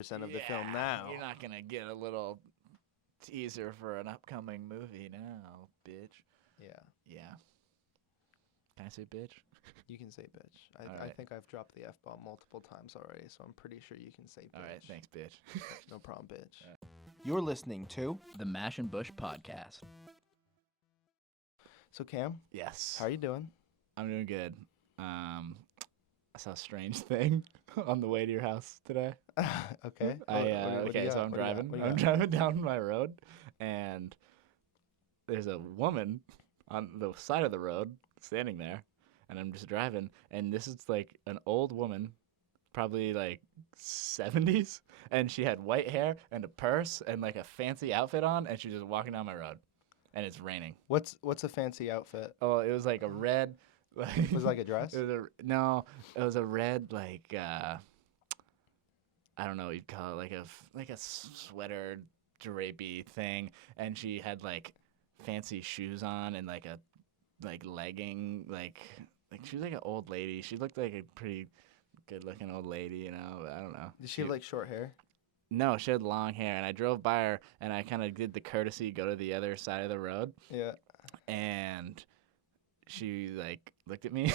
of the film now. You're not gonna get a little teaser for an upcoming movie now, bitch. Yeah, Yeah. Can I say bitch? you can say bitch. I Alright. think I've dropped the F-bomb multiple times already, so I'm pretty sure you can say bitch. All right, thanks, bitch. No problem, bitch. Alright. You're listening to... The Mash and Bush podcast. So, Cam, Yes. how are you doing? I'm doing good. I saw a strange thing on the way to your house today. Okay. I What do you okay, so got? I'm What do you got? driving. What do you I'm got? driving down my road, and there's a woman on the side of the road standing there, and I'm just driving, and this is like an old woman, probably like 70s, and she had white hair and a purse and like a fancy outfit on, and she's just walking down my road, and it's raining. What's a fancy outfit? Oh, it was like a red. Like, Was it like a dress? It was it was a red like I don't know what you'd call it, like a sweater drapey thing, and she had like fancy shoes on and like a legging like she was like an old lady. She looked like a pretty good looking old lady, you know. But I don't know. Did she have like short hair? No, she had long hair, and I drove by her, and I kind of did the courtesy go to the other side of the road, Yeah. and she like looked at me.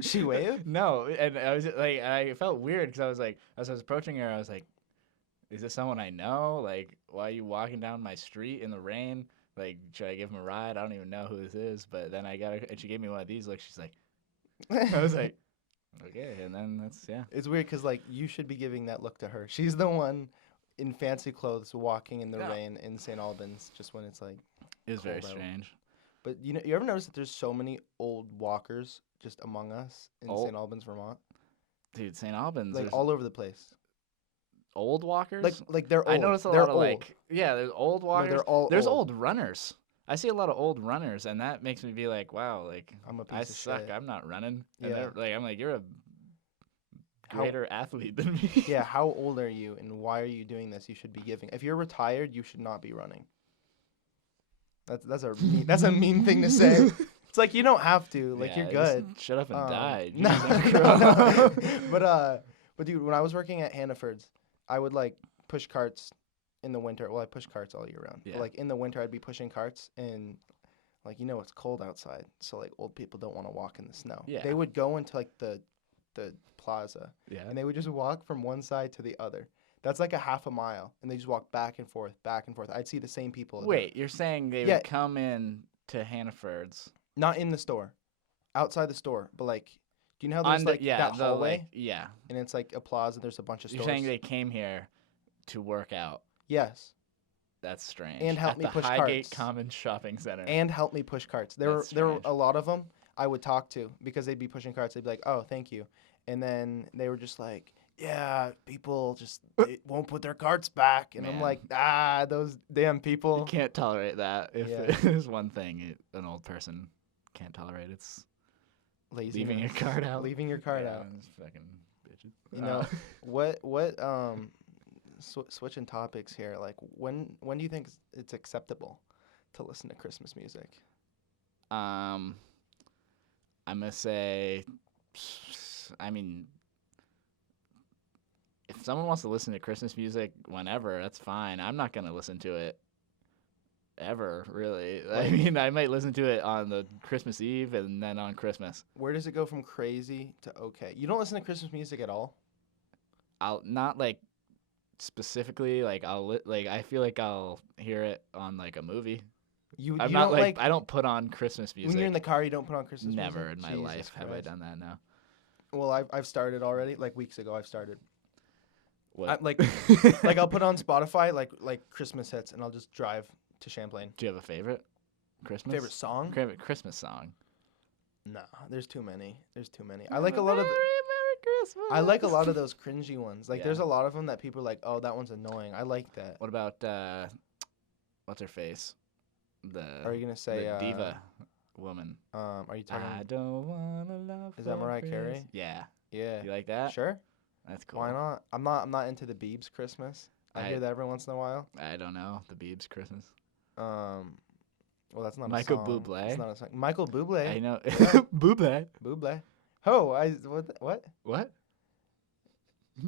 She waved? No, and I was like, I felt weird because I was like, as I was approaching her, I was like, "Is this someone I know? Like, why are you walking down my street in the rain? Like, should I give him a ride? I don't even know who this is." But then I got her, and she gave me one of these looks. She's like, I was like, okay, and then that's It's weird because like you should be giving that look to her. She's the one in fancy clothes walking in the Yeah. rain in St. Albans just when it's like. It was very cold out. strange. But you ever notice that there's so many old walkers just among us in Old- St. Albans, Vermont? Dude, St. Albans, Like there's all over the place. old walkers. Like they're I old. noticed a They're lot of old. like, yeah, there's old No, walkers. they're all There's old. old runners. I see a lot of old runners, and that makes me be like, wow, like I'm a piece I of suck. shit. I'm not running. And Yeah. they're like, I'm like, you're a How- greater athlete than me. Yeah, how old are you and why are you doing this? You should be giving. If you're retired, you should not be running. That's a mean thing to say. It's like you don't have to. Like Yeah, you're just good. Shut up and die. No, Jesus no. Christ. But dude, when I was working at Hannaford's, I would like push carts in the winter. Well, I push carts all year round. Yeah. But, like in the winter, I'd be pushing carts and like it's cold outside, so like old people don't want to walk in the snow. Yeah. They would go into like the plaza Yeah. and they would just walk from one side to the other. That's like a half a mile, and they just walk back and forth, back and forth. I'd see the same people. Wait, you're saying they Yeah. would come in to Hannaford's Not in the store, outside the store, but like, do you know how there's like that the hallway, yeah. and it's like a plaza. There's a bunch of You're stores. saying they came here to work out. Yes, That's strange. And help At me the push Highgate carts. Commons Shopping Center. and help me push carts. There That's were strange. a lot of them I would talk to because they'd be pushing carts. They'd be like, "Oh, thank you," and then they were just like, "Yeah, people just they won't put their carts back," and I'm Man. like, those damn You people." can't tolerate that. If Yeah. there's one thing an old person can't tolerate, it's Laziness. leaving your card out. Leaving your card Yeah, out. it's fucking bitches. You know, what switching topics here. Like, when do you think it's acceptable to listen to Christmas music? I'm gonna say, I mean, if someone wants to listen to Christmas music whenever, that's fine. I'm not gonna listen to it ever, really. I mean, I might listen to it on the Christmas Eve and then on Christmas. Where does it go from crazy to okay? You don't listen to Christmas music at all? I'll not like specifically like I feel like I'll hear it on like a movie. You I'm you not don't like I don't put on Christmas music. when you're in the car, you don't put on Christmas music? Never in my Jesus life have I Christ. done that. No. Well, I've started already. Like weeks ago, I've started. What? Like I'll put on Spotify like Christmas hits, and I'll just drive to Champlain. Do you have a favorite Christmas? Favorite song? Favorite Christmas song? Nah, there's too many. I like a lot of. Merry Christmas. I like a lot of those cringy ones. Like, Yeah. there's a lot of them that people are like, oh, that one's annoying. I like that. What about what's her face? The Are you gonna say the diva woman? Are you talking? I don't wanna love. Is that for Mariah Carey? Christ- Yeah. Yeah. You like that? Sure. That's cool. Why not? I'm not into the Biebs Christmas. I hear that every once in a while. I don't know the Biebs Christmas. Well, that's not Michael a song. Bublé. It's not a song. Michael Bublé. I know. Buble. Bublé. Oh, what? What?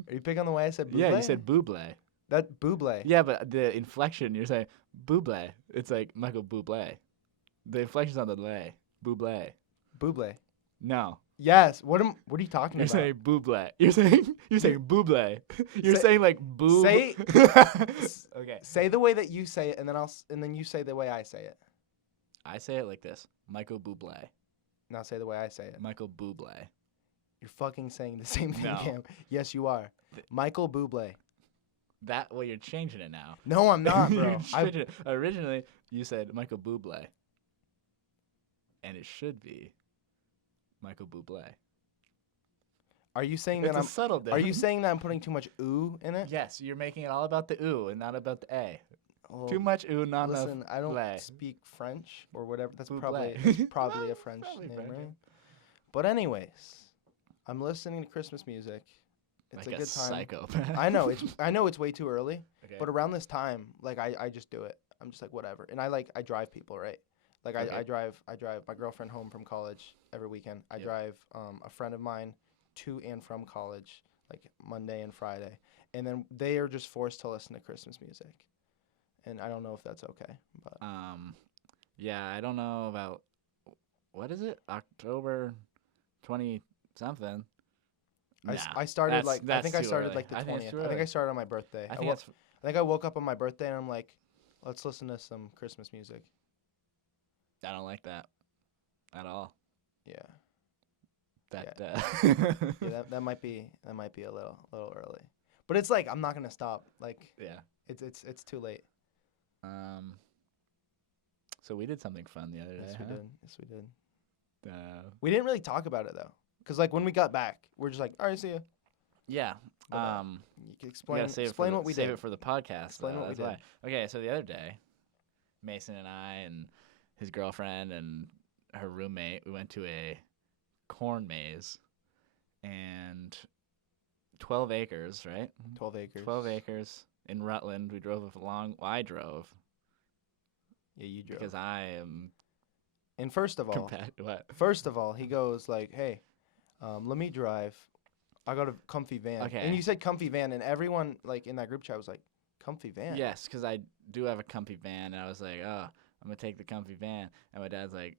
Are you picking on the way I said buble? Yeah, you said Bublé. That buble. Yeah, but the inflection, you're saying Bublé. It's like Michael Bublé. The inflection's on the lay. Bublé. Buble. No. Yes. What are you talking You're about? saying Bublé. You're saying Bublé. You're Say- saying like boob. say- Okay. Say the way that you say it, and then you say the way I say it. I say it like this. Michael Bublé. Now say the way I say it. Michael Bublé. You're fucking saying the same thing, No. Cam. Yes, you are. Michael Bublé. Well, you're changing it now. No, I'm not, bro. You're changing it. Originally, you said Michael Bublé. And it should be Michael Bublé. Are you saying It's that a I'm? subtle Are difference. you saying that I'm putting too much ooh in it? Yes, you're making it all about the ooh and not about the a. Well, Too much ooh, not enough. Listen, I don't bleh. speak French or whatever. That's Bublé. probably a Well, French probably name, French, right? yeah. But anyways, I'm listening to Christmas music. It's Like a good time. psychopath. I know it's way too early, Okay. but around this time, like I just do it. I'm just like whatever, and I drive people, right? Like Okay. I drive my girlfriend home from college every weekend. I Yep. drive a friend of mine to and from college, like Monday and Friday, and then they are just forced to listen to Christmas music, and I don't know if that's okay, but Yeah, I don't know about what is it? October 20 something. I started like I think I too started early. like the I think it's 20th. too I think I early. started on my birthday. I think that's I think I woke up on my birthday and I'm like, let's listen to some Christmas music. I don't like that at all. Yeah. That Yeah, that might be a little early. But it's like I'm not gonna stop. Like yeah. it's too late. So we did something fun the other day. Yes, we did. Yes, we did. We didn't really talk about it though, cause like when we got back, we're just like, all right, see ya. Yeah. But, you can We explain gotta save explain it for what we save did. it for the podcast. Explain what we that's why. Okay, so the other day, Mason and I and his girlfriend and her roommate, we went to a corn maze, and 12 acres, right? 12 acres. 12 acres in Rutland. We drove I drove Yeah, you drove. because I am And first of all, what? he goes like, hey, let me drive. I got a comfy van. Okay. And you said comfy van, and everyone like in that group chat was like, comfy van. Yes, because I do have a comfy van, and I was like, oh, I'm gonna take the comfy van, and my dad's like,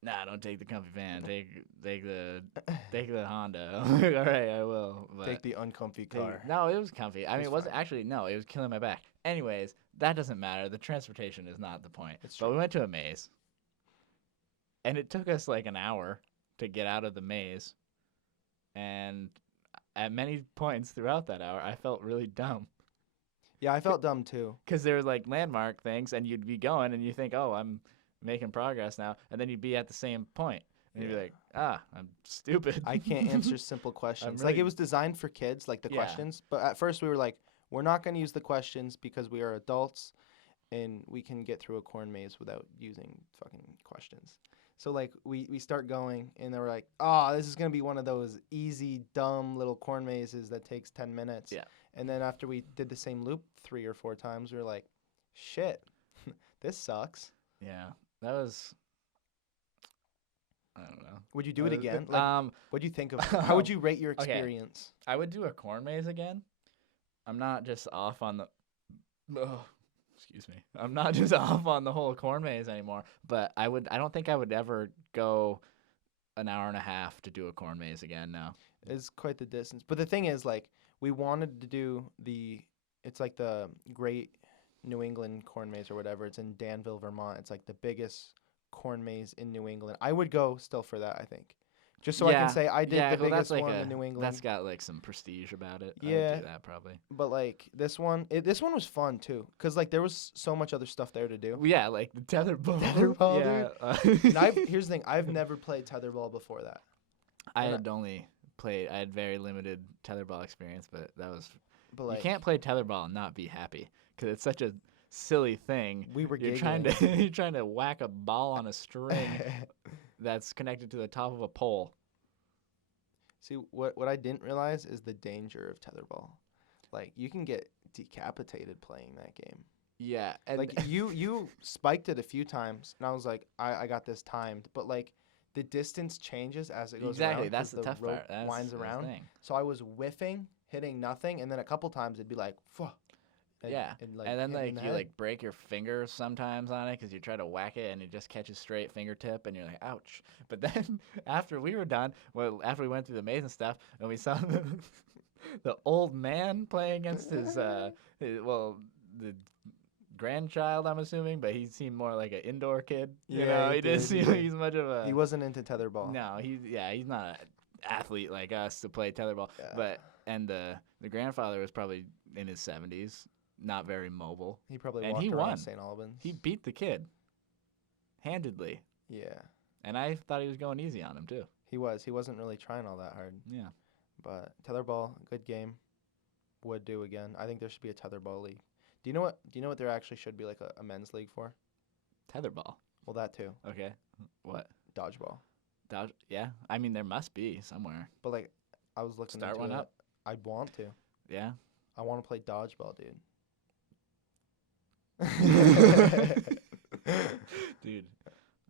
nah, don't take the comfy van. Take the Honda. I'm like, all right, I will. But Take the uncomfy car. No, it was comfy. I mean, was it wasn't fine. actually. No, it was killing my back. Anyways, that doesn't matter. The transportation is not the point. It's But true. we went to a maze, and it took us like an hour to get out of the maze, and at many points throughout that hour, I felt really dumb. Yeah, I felt dumb too. Because there were like landmark things, and you'd be going, and you think, oh, I'm making progress now, and then you'd be at the same point, and you'd be Yeah. like, I'm stupid. I can't answer simple questions. Like really- it was designed for kids, like the Yeah. questions. But at first we were like, we're not going to use the questions because we are adults, and we can get through a corn maze without using fucking questions. So like we start going, and they were like, oh, this is going to be one of those easy, dumb little corn mazes that takes 10 minutes. Yeah. And then after we did the same loop 3 or 4 times, we were like, shit, this sucks. Yeah, that was. I don't know. Would you do it again? Like, what do you think of it? How would you rate your Okay. experience? I would do a corn maze again. I'm not just off on the. Oh, excuse me. I'm not just off on the whole corn maze anymore. But I don't think I would ever go an hour and a half to do a corn maze again. No. It's quite the distance. But the thing is, like, we wanted to do it's like the Great New England Corn Maze or whatever. It's in Danville, Vermont. It's like the biggest corn maze in New England. I would go still for that, I think. Just so I can say I did the well, biggest that's like one in New England. That's got like some prestige about it. I Yeah. would do that probably. But like this one was fun too, cause like there was so much other stuff there to do. Yeah, like the tetherball. Tetherball, yeah. And here's the thing: I've never played tetherball before that. I and had only played. I had very limited tetherball experience, but that was. But like You can't play tetherball and not be happy because it's such a silly thing. we were You're giggling. trying to you're trying to whack a ball on a string that's connected to the top of a pole. See, what I didn't realize is the danger of tetherball. Like you can get decapitated playing that game. Yeah, and Like you spiked it a few times, and I was like, I got this timed. But like the distance changes as it goes exactly around. that's 'cause the tough rope part. That's winds the around. thing. So I was whiffing hitting nothing, and then a couple times it'd be like, "Fuh," Yeah. like, And then hit me in like the you head. like break your fingers sometimes on it because you try to whack it and it just catches straight fingertip and you're like, ouch. But then after we were done, well, after we went through the maze and stuff, and we saw the old man playing against well, the grandchild, I'm assuming, but he seemed more like an indoor kid. You Yeah, know, he he didn't did, he seem like did. he's much of a. He wasn't into tetherball. No, he's not an athlete like us to play tetherball. Yeah. But and the grandfather was probably in his 70s, not very mobile. He probably And walked he around won. St. Albans. He beat the kid handedly, Yeah, and I thought he was going easy on him too. he was. He wasn't really trying all that hard. Yeah, But tetherball, good game. Would do again. I think there should be a tetherball league. Do you know what? Do you know what there actually should be like a men's league for? tetherball. Well, that too. Okay, what? Dodgeball. Dodge? Yeah, I mean there must be somewhere. But like, I was looking Start into one it. up. I'd want to. Yeah. I want to play dodgeball, dude. Dude.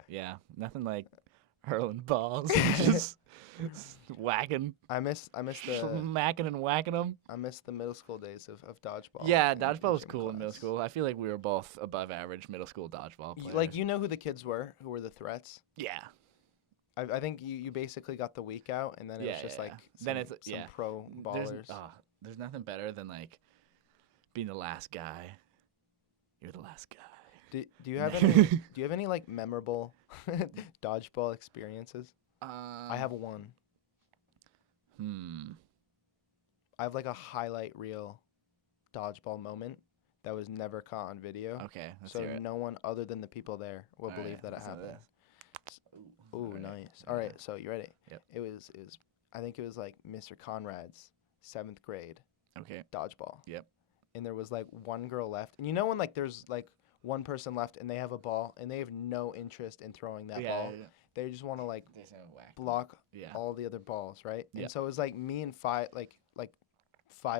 Yeah, nothing like hurling balls, just whacking, I miss the smacking and whacking them. I miss the middle school days of dodgeball. Yeah, in dodgeball was gym cool in middle class. school. I feel like we were both above average middle school dodgeball players. Like, you know who the kids were who were the threats? Yeah. I think you basically got the week out, and then it Yeah, was just yeah, like yeah. Then it's some yeah. pro ballers. There's nothing better than like being the last guy. You're the last guy. Do you have any do you have any like memorable dodgeball experiences? I have one. I have like a highlight reel dodgeball moment that was never caught on video. Okay, let's So hear it. no one other than the people there will All believe right, that it let's hear happened. this. Ooh, All right. nice. All right, so you ready? Yep. It was I think it was like Mr. Conrad's 7th grade Okay. dodgeball. Yep. And there was like one girl left. And you know when like there's like one person left and they have a ball and they have no interest in throwing that ball. They just want to like They say whack. block Yeah. all the other balls, right? Yeah. And so it was like me and five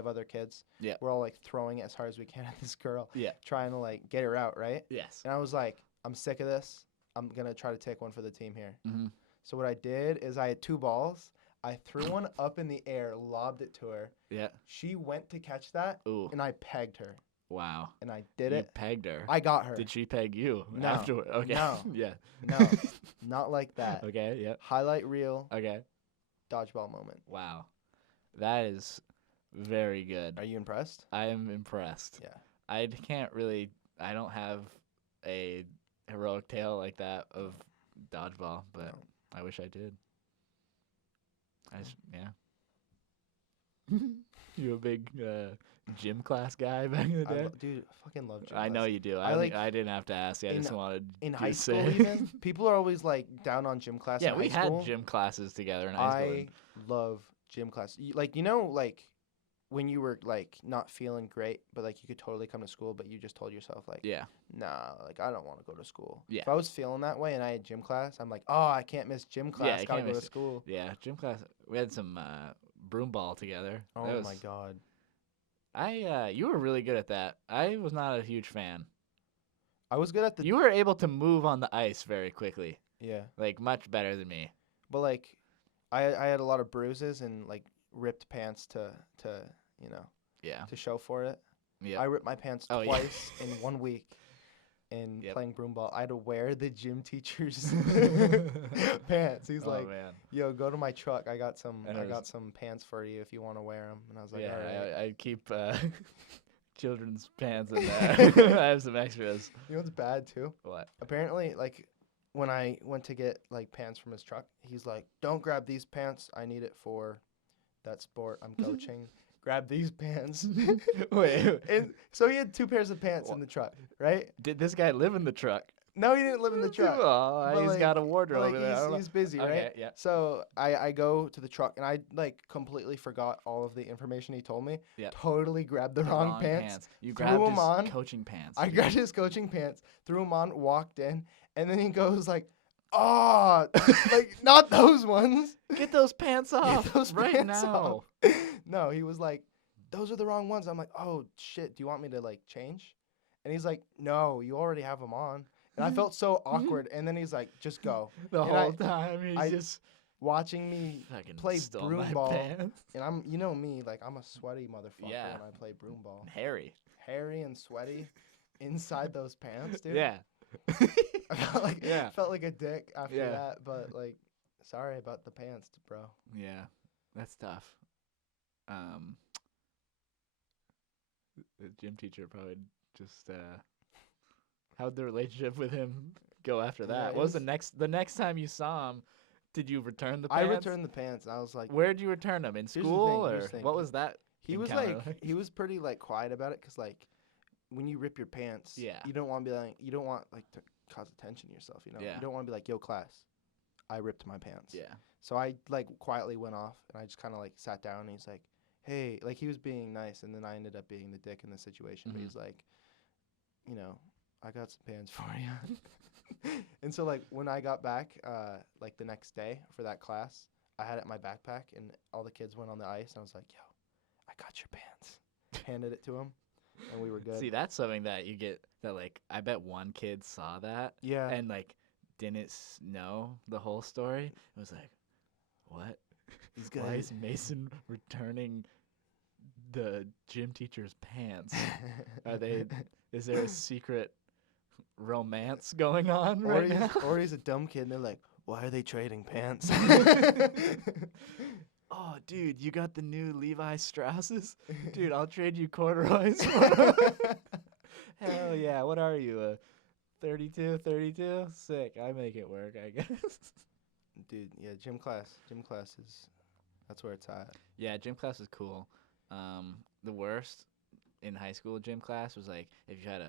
other kids. Yeah. We're all like throwing it as hard as we can at this girl. Yeah. Trying to like get her out, right? Yes. And I was like, I'm sick of this. I'm gonna try to take one for the team here. Mm-hmm. So what I did is I had 2 balls. I threw one up in the air, lobbed it to her. Yeah. She went to catch that, Ooh. and I pegged her. Wow. And I did You it. pegged her. I got her. Did she peg you No. afterward? Okay. No. Yeah. No, not like that. Okay. Yep. Highlight reel Okay. dodgeball moment. Wow. That is very good. Are you impressed? I am impressed. Yeah. I don't have a heroic tale like that of dodgeball, but No. I wish I did. Yeah. You a big gym class guy back in the day? Dude, I fucking love gym I know class. you do. I I didn't have to ask you. I in- just wanted In you high to school, say. even people are always like down on gym class. Yeah, in we high had school. gym classes together in high school. I love gym class. Like, you know, like when you were like not feeling great, but like you could totally come to school, but you just told yourself like, Yeah. nah, like I don't want to go to school. Yeah. If I was feeling that way and I had gym class, I'm like, oh, I can't miss gym class. you Gotta can't go to miss it. school. Yeah, gym class. We had some broom ball together. Oh That was, my god. you were really good at that. I was not a huge fan. I was good at the You were able to move on the ice very quickly, yeah, like much better than me. but like I had a lot of bruises and like ripped pants to you know Yeah. to show for it. Yeah. I ripped my pants Oh, yeah. twice in 1 week. In Yep. playing broom ball, I had to wear the gym teacher's pants. He's Oh, like, man. "Yo, go to my truck. I got some. And I it got was- some pants for you if you want to wear them." And I was like, Yeah, "All right." I keep children's pants in there. I have some extras. You know what's bad too? What? Apparently, like when I went to get like pants from his truck, he's like, "Don't grab these pants. I need it for that sport I'm coaching. Grab these pants." Wait, And so he had 2 pairs of pants in the truck, right? did this guy live in the truck? No, he didn't live in the truck. Oh, But, he's like- got a wardrobe Like over there. I don't know. he's busy, Okay, right? yeah. So I go to the truck and I like completely forgot all of the information he told me. Yeah. Totally grabbed the wrong pants. You threw grabbed 'em his on. coaching pants. I grabbed his coaching pants, threw them on, walked in, and then he goes like, "Oh, like not those ones. Get those pants Get off those right pants now. off." No, he was like, "Those are the wrong ones." I'm like, "Oh shit, do you want me to like change?" And he's like, "No, you already have them on." And I felt so awkward. And then he's like, "Just go." The And whole time he's I- just watching me Fucking play stole broom my ball. pants. And I'm, you know me, like I'm a sweaty motherfucker Yeah. when I play broom ball. Harry. Hairy and sweaty inside those pants, dude. Yeah. I felt like Yeah. felt like a dick after Yeah. that, but like, sorry about the pants, bro. Yeah. That's tough. The gym teacher probably just how'd the relationship with him go after that? Yeah, What it was was- the next time you saw him? Did you return the I pants? returned the pants, and I was like, Where'd you return them? In Here's the school thing, or here's the thing. what was that? he was encounter like, he was pretty like quiet about it, cause like, when you rip your pants, Yeah. you don't want to be like, you don't want like to cause attention to yourself, you know. Yeah. You don't want to be like, yo, class, I ripped my pants. Yeah. So I like quietly went off, and I just kind of like sat down, and he's like, hey, like he was being nice, and then I ended up being the dick in the situation. But Mhm. he's like, you know, I got some pants for you. And so like when I got back, like the next day for that class, I had it in my backpack, and all the kids went on the ice, and I was like, yo, I got your pants. Handed it to him, and we were good. See, that's something that you get that like I bet one kid saw that Yeah. and like didn't know the whole story. It was like, what? These Why guys. is Mason returning the gym teacher's pants? Are they? Is there a secret romance going on right now? Or he's a dumb kid, and they're like, why are they trading pants? Oh, dude, you got the new Levi Strausses? Dude, I'll trade you corduroys for 'em. Hell yeah. What are you, 32? Sick. I make it work, I guess. Dude, yeah, gym class is, that's where it's at. Yeah, gym class is cool. The worst in high school gym class was like if you had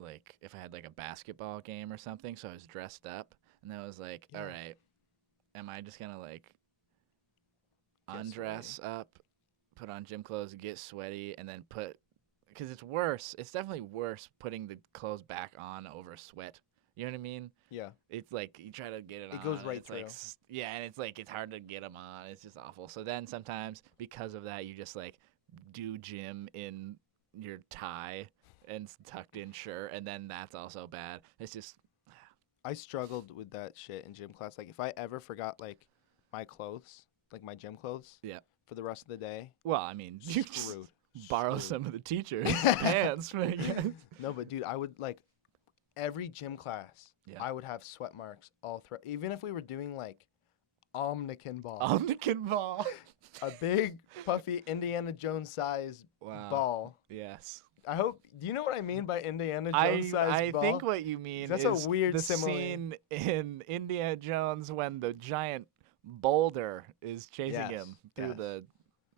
like if I had like a basketball game or something, so I was dressed up, and then I was like, Yeah. all right, am I just gonna like Get undress up, put on gym clothes, get sweaty, and then because it's worse. It's definitely worse putting the clothes back on over sweat. You know what I mean? Yeah. It's like you try to get it on. It goes and right it's like, through. yeah, and it's like it's hard to get them on. It's just awful. So then sometimes because of that, you just like do gym in your tie and tucked in shirt, and then that's also bad. It's just I struggled with that shit in gym class. Like if I ever forgot like my clothes, like my gym clothes, Yeah. for the rest of the day, well, I mean, you just screwed. borrow Screwed. some of the teachers' pants, I guess. No, but dude, I would like every gym class, Yeah. I would have sweat marks all through. Even if we were doing like Omnikin ball, Omnikin ball. a big puffy Indiana Jones size Wow. ball. Yes. I hope. Do you know what I mean by Indiana I Jones size ball? think what you mean That's is a weird the simile. scene in Indiana Jones when the giant boulder is chasing Yes, him through yes. the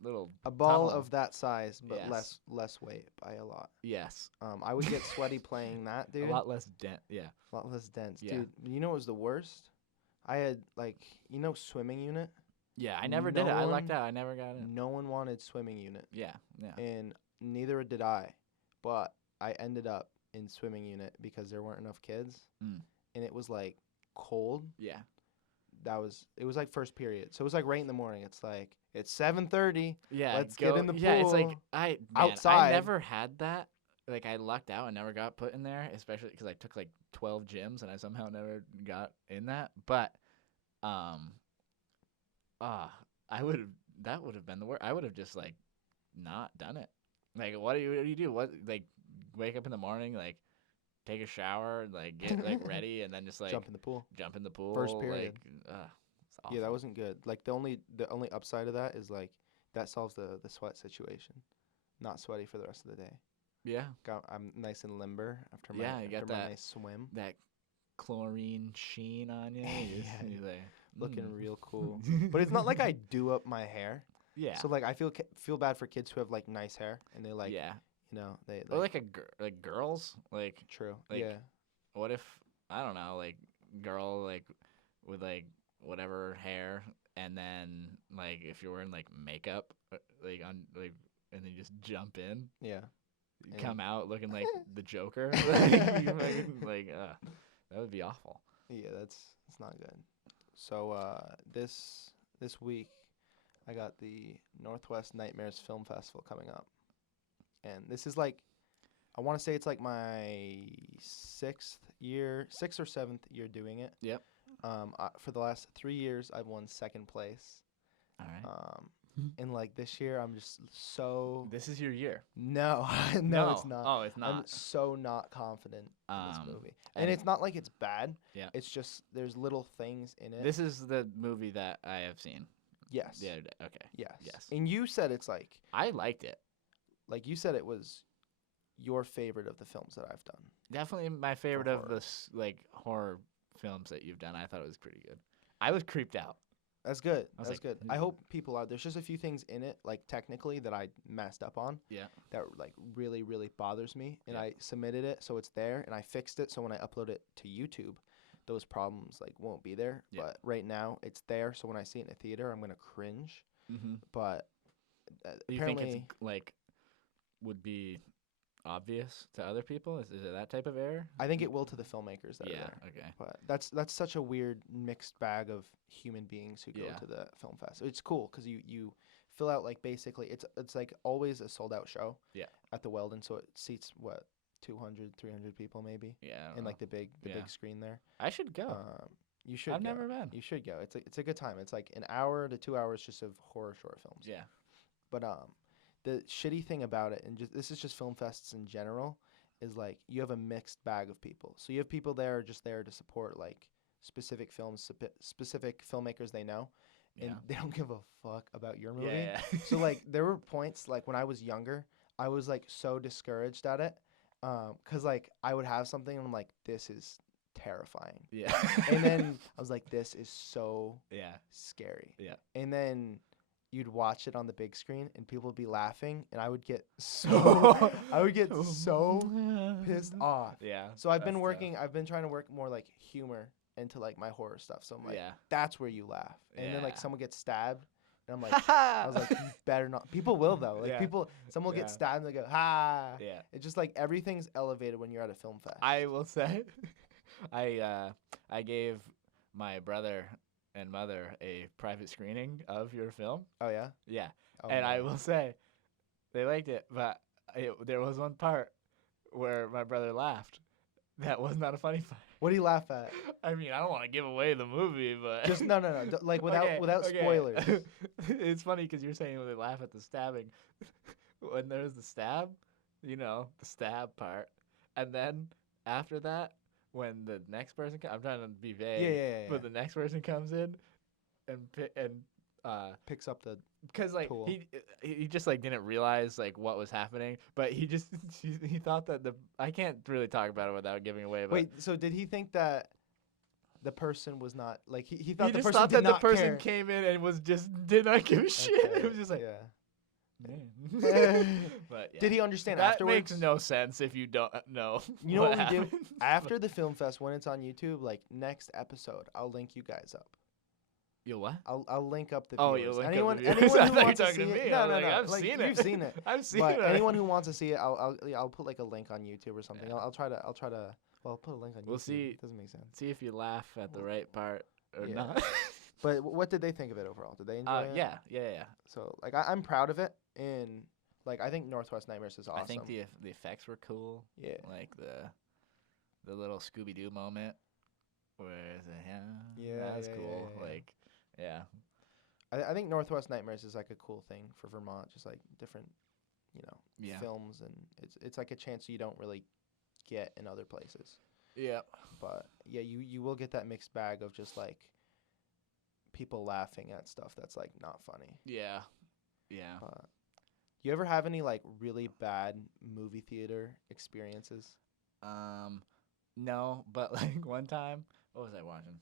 little A ball tunnel. of that size, but Yes. less weight by a lot. Yes. I would get sweaty playing that, dude. A lot less dent. Yeah. A lot less dense, Yeah. dude. You know what was the worst? I had like swimming unit. Yeah, I never did No it. I lucked one- out. I never got in. No one wanted swimming unit, Yeah. Yeah. and neither did I. But I ended up in swimming unit because there weren't enough kids, Mm. and it was like cold. Yeah. It was like first period, so it was like right in the morning. It's like it's 7:30. Yeah. Let's get in the Yeah, it's like pool I outside. never had that. Like I lucked out and never got put in there, especially because I took like 12 gyms and I somehow never got in that. But I would have that would have been the worst. I would have just like not done it. Like what do you do? What like wake up in the morning, like take a shower, like get like ready, and then just like Jump in the pool. jump in the pool. First period. Like, it's awful. Yeah, that wasn't good. Like the only upside of that is like that solves the sweat situation. Not sweaty for the rest of the day. Yeah, I'm nice and limber after my Yeah, you got after my that- nice swim. that chlorine sheen on you. Yeah, You're like, Looking mm. real cool. But it's not like I do up my hair. Yeah. So like I feel bad for kids who have like nice hair and they like yeah. they Or like like girls, like true. like- yeah. what if I don't know, like girl like with like whatever hair, and then like if you're wearing like makeup, like on like, and then you just jump in, Yeah. you And- come out looking like the Joker, like, you fucking, like that would be awful. Yeah, it's not good. So this week I got the Northwest Nightmares Film Festival coming up. And this is like I want to say it's like my 6th or 7th year doing it. Yep. For the last 3 years, I've won second place. All right. And like this year, I'm just so This is your year. no, no, it's not. Oh, it's I'm not. so not confident in this movie, and and- it's not like it's bad. Yeah. It's just there's little things in it. This is the movie that I have seen Yes. the other day. Okay. Yes. Yes. And you said it's I liked it. like you said it was your favorite of the films that I've done. Definitely my favorite of horror. the like horror films that you've done. I thought it was pretty good. I was creeped out. That's good. I was That's like, good. I hope people out there's just a few things in it, like technically, that I messed up on. Yeah. That like really, really bothers me, and Yeah. I submitted it, so it's there, and I fixed it, so when I upload it to YouTube, those problems like won't be there. Yeah. But right now, it's there, so when I see it in a theater, I'm gonna cringe. Mm-hmm. But You think apparently, it's like would be obvious to other people? Is it that type of error? I think it will to the filmmakers that are Yeah. there. Okay. But that's such a weird mixed bag of human beings who go Yeah. to the film fest. It's cool because you fill out like basically it's like always a sold out show. Yeah. At the Weldon, so it seats what 200, 300 people maybe Yeah. I don't in know. like the big screen there. I should go. You should. I've go. never been. You should go. It's a good time. It's like an hour to 2 hours just of horror short films. Yeah. But the shitty thing about it, and this is just film fests in general, is like you have a mixed bag of people. So you have people there just there to support like specific films, specific filmmakers they know, and Yeah. they don't give a fuck about your movie. Yeah. So like there were points like when I was younger, I was like so discouraged at it, cause like I would have something and I'm like, this is terrifying, yeah. and then I was like, this is so yeah. scary. Yeah. And then you'd watch it on the big screen and people would be laughing and I would get so pissed off. Yeah. So I've that's been trying to work more like humor into like my horror stuff. So I'm tough. like, Yeah. that's where you laugh. And then like Yeah. someone gets stabbed and I'm like, I was like, you better not. People will though. Like Yeah. someone will Yeah. get stabbed and they go, ha. Yeah. It's just like everything's elevated when you're at a film fest. I will say, I gave my brother and mother a private screening of your film. Oh yeah. Yeah. Oh, And I no. will say, they liked it, but there was one part where my brother laughed. That was not a funny part. What do you laugh at? I mean, I don't want to give away the movie, but Just no. Like without Okay. spoilers. It's funny because you're saying when they laugh at the stabbing, when there's the stab, the stab part, and then after that, when the next person I'm trying to be vague, Yeah. but the next person comes in and Picks up the. because like Cool. he just like didn't realize like what was happening, but he just he thought that I can't really talk about it without giving away. But Wait, so did he think that the person was not like he thought he the just person thought did that the not person care. came in and was just did not give a shit. Okay, It was just like, yeah. man. But yeah. Did he understand That afterwards? makes no sense if you don't know. You know what we do? happened. After the film fest, when it's on YouTube, like next episode, I'll link you guys up. You what? I'll link up the Oh, viewers. you'll link anyone, up the viewers. anyone I who thought you were wants to talking see to me. it. I No, was no, like, no. I've Like, seen it. You've seen it. I've seen But it. anyone who wants to see it, I'll put like a link on YouTube or something. Yeah. I'll try to. Well, I'll put a link on YouTube. We'll see. It doesn't make sense. See if you laugh at the right part or Yeah. not. But what did they think of it overall? Did they enjoy it? yeah. So like I'm proud of it, and like I think Northwest Nightmares is awesome. I think the effects were cool. Yeah. Like the little Scooby Doo moment where it's like, Yeah, that was yeah, cool. yeah, yeah. Like, yeah. I think Northwest Nightmares is like a cool thing for Vermont, just like different, Yeah. films, and it's like a chance you don't really get in other places. Yeah. But yeah, you will get that mixed bag of just like people laughing at stuff that's like not funny. Yeah. Yeah. But you ever have any like really bad movie theater experiences? No, but like one time, what was I watching?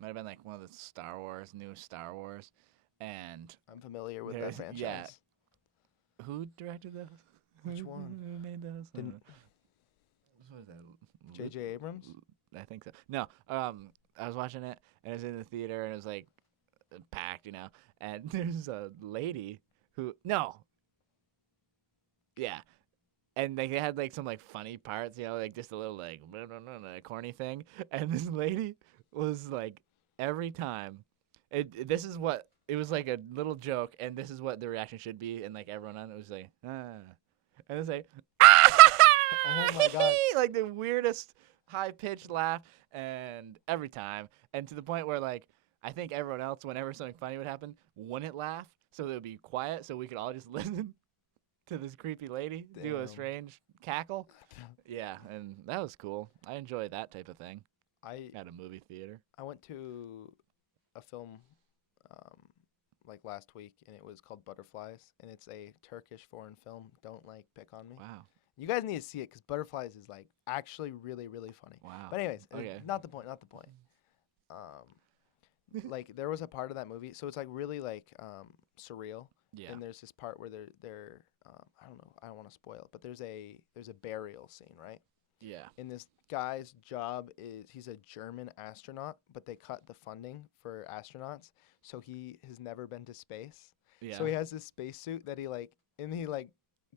Might have been like one of the new Star Wars, and I'm familiar with that There's- franchise. yeah. who directed those? Which Who one? made those? Didn't- What was that? J.J. Abrams? I think so. No, I was watching it and it was in the theater and it was like packed, and there's a lady who yeah, and like they had like some like funny parts, like just a little like corny thing, and this lady was like every time this is what it was like a little joke, and this is what the reaction should be, and like everyone on it was like and it's like Oh my God. like the weirdest high pitched laugh, and every time, and to the point where like I think everyone else, whenever something funny would happen, wouldn't laugh, so they would be quiet, so we could all just listen to this creepy lady do a Damn. strange cackle. Yeah, and that was cool. I enjoy that type of thing I at a movie theater. I went to a film um, like last week, and it was called Butterflies, and it's a Turkish foreign film. Don't like pick on me. Wow. You guys need to see it because Butterflies is like actually really really funny. Wow. But anyways, Okay. not the point. Not the point. Like there was a part of that movie, so it's like really like surreal. Yeah. And there's this part where they're I don't know, I don't want to spoil it, but there's a burial scene, right? Yeah. And this guy's job is he's a German astronaut, but they cut the funding for astronauts, so he has never been to space. Yeah. So he has this spacesuit that he like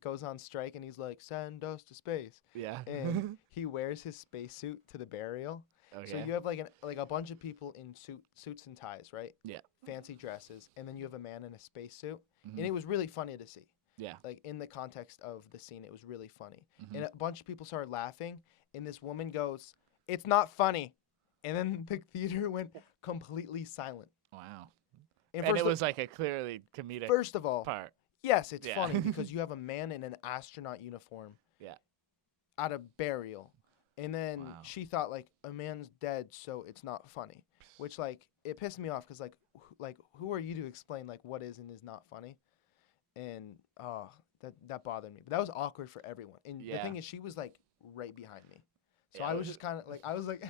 goes on strike and he's like, send us to space. Yeah. And he wears his spacesuit to the burial. Okay. So you have like a bunch of people in suits and ties, right? Yeah. Fancy dresses, and then you have a man in a spacesuit, Mhm. and it was really funny to see. Yeah. Like in the context of the scene, it was really funny. Mhm. And a bunch of people started laughing, and this woman goes, "It's not funny," and then the theater went completely silent. Wow. And, And it was like a clearly comedic first of all, part. yes, it's Yeah. funny because you have a man in an astronaut uniform. Yeah. At a burial. And then Wow. she thought like a man's dead, so it's not funny, which like it pissed me off because like who are you to explain like what is and is not funny, and that bothered me. But that was awkward for everyone. And the Yeah. thing is, she was like right behind me, so Yeah, I it was was- just kind of like I was like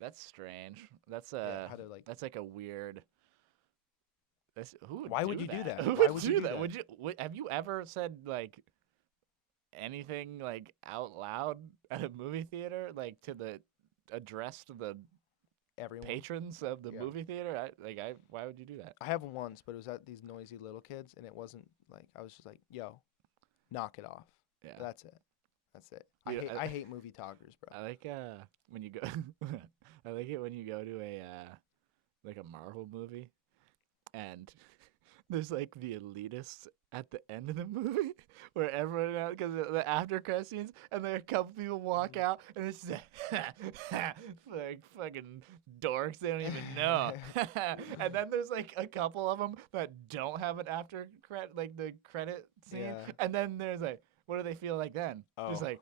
That's strange. That's yeah, how to like that's like a weird. That's, who would Why do would you do that? Who Why would would you do do that? that? Would you? Have you ever said like anything like out loud at a movie theater, like to the address to the everyone. patrons of the Yeah. movie theater? Why would you do that? I have once, but it was at these noisy little kids, and it wasn't like I was just like, "Yo, knock it off." Yeah. That's it. That's it. Dude, I hate movie talkers, bro. I like when you go. I like it when you go to a like a Marvel movie, and there's like the elitists at the end of the movie where everyone else because the after credit scenes, and then a couple people walk out, and it's just like fucking dorks they don't even know, and then there's like a couple of them that don't have an after credit like the credit scene, Yeah. and then there's like. What do they feel like then? Just Oh. like,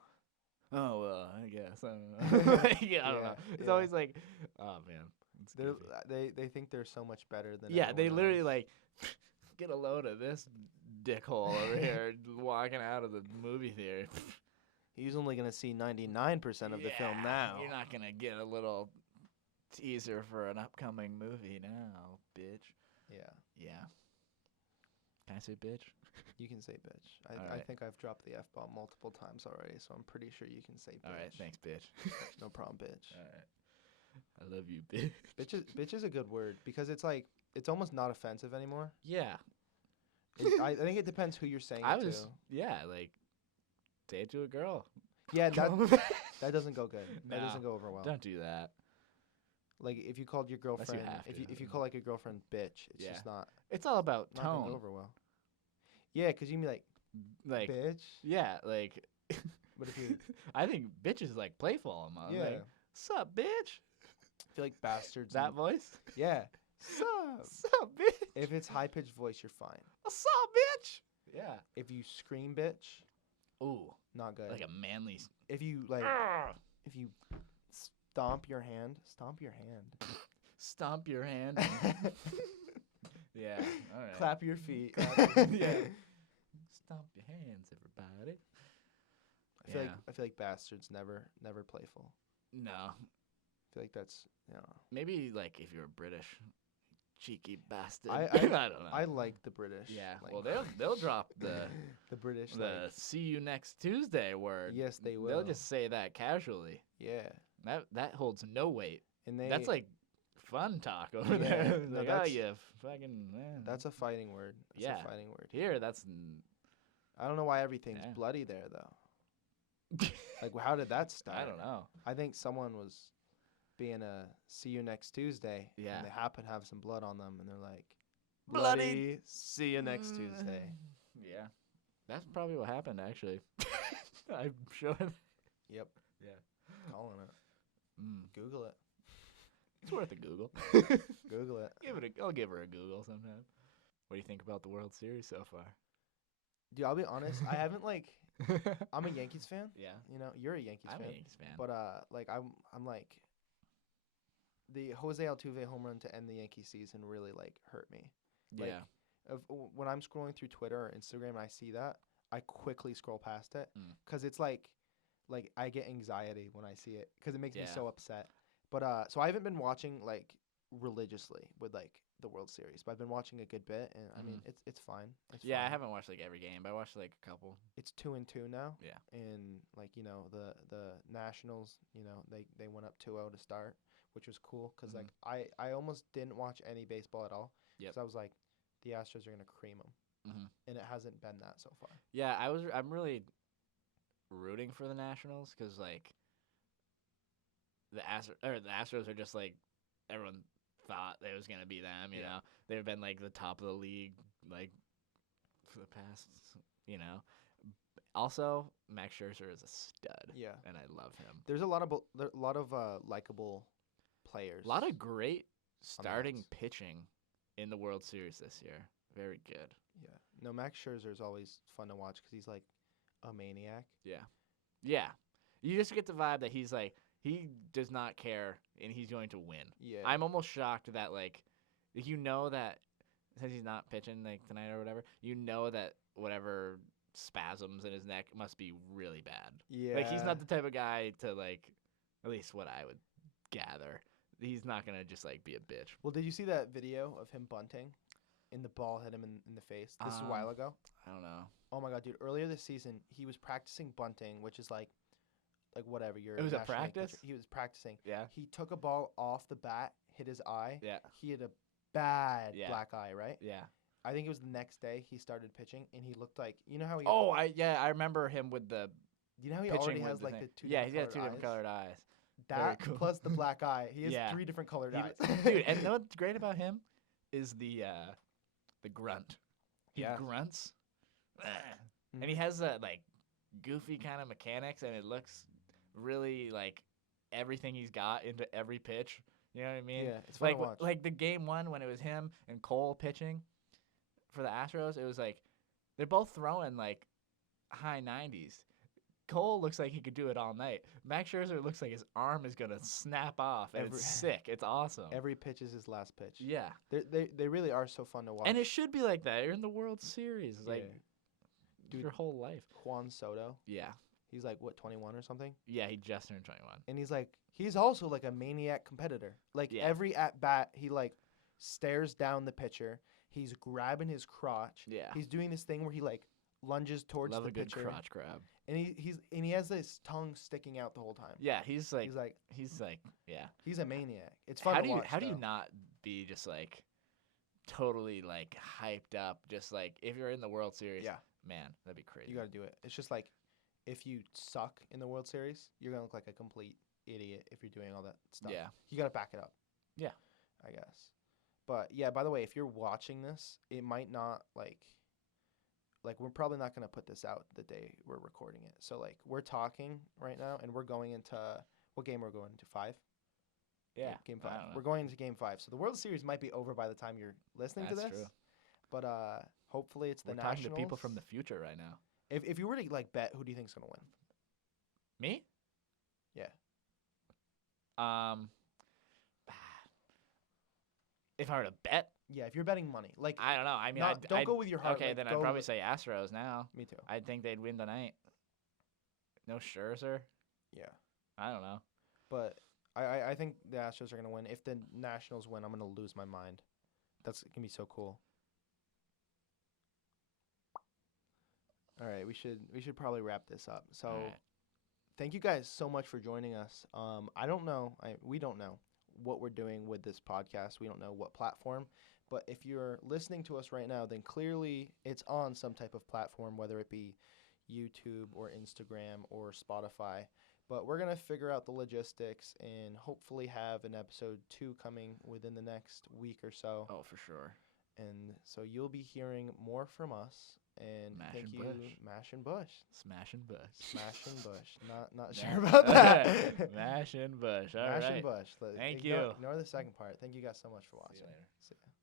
oh well, I guess I don't know. Yeah, I don't know. It's yeah. always like, oh man, it's They're, goofy. they think they're so much better than Yeah, they everyone literally else. like get a load of this dickhole over here walking out of the movie theater. He's only gonna see 99% of the film Yeah, now. You're not gonna get a little teaser for an upcoming movie now, bitch. Yeah, Yeah. Can I say bitch? you can say bitch. I Alright. think I've dropped the f-bomb multiple times already, so I'm pretty sure you can say bitch. All right, thanks, bitch. No problem, bitch. All right. I love you, bitch. Bitch is a good word because it's like it's almost not offensive anymore. Yeah. I think it depends who you're saying I it was, to. yeah, like, say it to a girl. Yeah, that doesn't go good. That No, doesn't go over well. Don't do that. Like if you called your girlfriend, have if to. you call like your girlfriend bitch, it's Yeah. just not It's all about gonna go tone. over well. Yeah, 'cause you can be like Like, bitch, yeah, like, but if you I think bitch is like playful almost. yeah, Like, sup, bitch? I feel like bastards. That and- voice? yeah, sup. Sup, bitch? If it's high pitched voice, you're fine. Sup, bitch? Yeah. If you scream bitch, Ooh, not good. like a manly. If you like, Arrgh! if you stomp your hand, stomp your hand. Stomp your hand. Yeah. All right. Clap your feet. Yeah. Stomp your hands, everybody. I feel like bastards never playful. No. I feel like that's Maybe like if you're British, cheeky bastard. I don't know. I like the British. Yeah. like- Well, they'll drop the the British. the like, see you next Tuesday word. yes, they will. They'll just say that casually. yeah, That holds no weight. and they That's like fun talk over Yeah, there. no, Like, oh, that's- you fucking. that's a fighting word. That's Yeah. a fighting word. Here, that's. I don't know why everything's Yeah. bloody there though. Like, how did that start? I don't know. I think someone was being a see you next Tuesday. Yeah. And they happen to have some blood on them, and they're like, Bloody- bloody. See you next Tuesday. Yeah. That's probably what happened, actually. I'm sure. Yep. Yeah. Calling it. Mm. Google it. It's worth a Google. Google it. I'll give her a Google sometime. What do you think about the World Series so far? Dude, I'll be honest. I haven't like. I'm a Yankees fan. Yeah. You know, you're a Yankees I'm fan. a Yankees fan. But like I'm like the Jose Altuve home run to end the Yankee season really like hurt me. Like, Yeah. When I'm scrolling through Twitter or Instagram and I see that, I quickly scroll past it Mm. because it's like I get anxiety when I see it because it makes me Yeah. so upset. But so I haven't been watching like religiously with like the World Series, but I've been watching a good bit, and I mean it's fine. It's Yeah, I fine. haven't watched like every game, but I watched like a couple. It's 2-2 now. Yeah. And like the Nationals, they went up 2-0 to start, which was cool because Mhm. like I almost didn't watch any baseball at all. Yep. So I was like, the Astros are gonna cream them, Mhm. and it hasn't been that so far. Yeah, I'm really rooting for the Nationals because like the Astros are just like everyone thought it was gonna be them. You Yeah. know, they've been like the top of the league like for the past. You know, also Max Scherzer is a stud. Yeah. And I love him. There's a lot of likable players. A lot of great starting Mets. pitching in the World Series this year. Very good. Yeah. No, Max Scherzer is always fun to watch because he's like a maniac. Yeah. You just get the vibe that he's like he does not care and he's going to win. Yeah. I'm almost shocked that like you know that since he's not pitching like tonight or whatever, you know that whatever spasms in his neck must be really bad. Yeah. Like he's not the type of guy to like at least what I would gather. He's not gonna just like be a bitch. Well, did you see that video of him bunting, and the ball hit him in the face? This is a while ago. I don't know. Oh my god, dude! Earlier this season, he was practicing bunting, which is like whatever. You're It was a National League practice? pitcher. He was practicing. Yeah. He took a ball off the bat, hit his eye. Yeah. He had a bad Yeah. black eye, right? Yeah. I think it was the next day he started pitching, and he looked like how he. Oh, I remember him with the You know how he pitching already with has the like thing. the two. Yeah, different he's got two colored different eyes? colored eyes. That Very cool. plus the black eye. He has Yeah. 3 different colored He- eyes. Dude, and you know what's great about him is the grunt. He Yeah. grunts. Mhm. And he has that like goofy kind of mechanics and it looks really like everything he's got into every pitch. You know what I mean? Yeah, it's fun Like to watch. like the game 1 when it was him and Cole pitching for the Astros, it was like they're both throwing like high 90s. Cole looks like he could do it all night. Max Scherzer looks like his arm is gonna snap off, and Every- it's sick. It's awesome. Every pitch is his last pitch. Yeah, They really are so fun to watch. and it should be like that. You're in the World Series, it's like Dude. your whole life. Juan Soto, Yeah, he's like what 21 or something, yeah. He just turned 21. and he's also like a maniac competitor. Like Yeah. every at bat, he like stares down the pitcher. He's grabbing his crotch. Yeah, He's doing this thing where he like lunges towards love the a good pitcher, crotch grab. and he has his tongue sticking out the whole time. Yeah, he's like yeah. He's a maniac. It's fun How to do you watch. how do you though. not be just like totally like hyped up? Just like if you're in the World Series, Yeah. man, that'd be crazy. You got to do it. It's just like if you suck in the World Series, you're gonna look like a complete idiot if you're doing all that stuff. Yeah. You got to back it up. Yeah. I guess. But yeah, by the way, if you're watching this, it might not like we're probably not going to put this out the day we're recording it. So like we're talking right now and we're going into what game we're going into? 5? Yeah, Game I 5. don't know. We're going into game 5. So the World Series might be over by the time you're listening to That's this. true. But hopefully it's the We're talking Nationals. to people from the future right now. If you were to like bet, who do you think's going to win? Me? Yeah. If I were to bet, Yeah, if you're betting money. Like I don't know. I mean, don't go with your heart. Okay, like, then go I'd probably with- say Astros now. Me too. I think they'd win tonight. No Scherzer. Yeah. I don't know. But I think the Astros are going to win. If the Nationals win, I'm going to lose my mind. That's going to be so cool. All right, we should probably wrap this up. So, All right. thank you guys so much for joining us. I don't know, we don't know what we're doing with this podcast. We don't know what platform, but if you're listening to us right now, then clearly it's on some type of platform, whether it be YouTube or Instagram or Spotify. But we're going to figure out the logistics and hopefully have an episode 2 coming within the next week or so. Oh, for sure. And so you'll be hearing more from us. And Mash thank and you, Bush. Mash and Bush. Smash and Bush. Smash and Bush. Not Mash- sure about that. Mash and Bush. All Mash right. and Bush. Thank Ignore, you. Ignore the second part. Thank you guys so much for See you watching. later. See ya.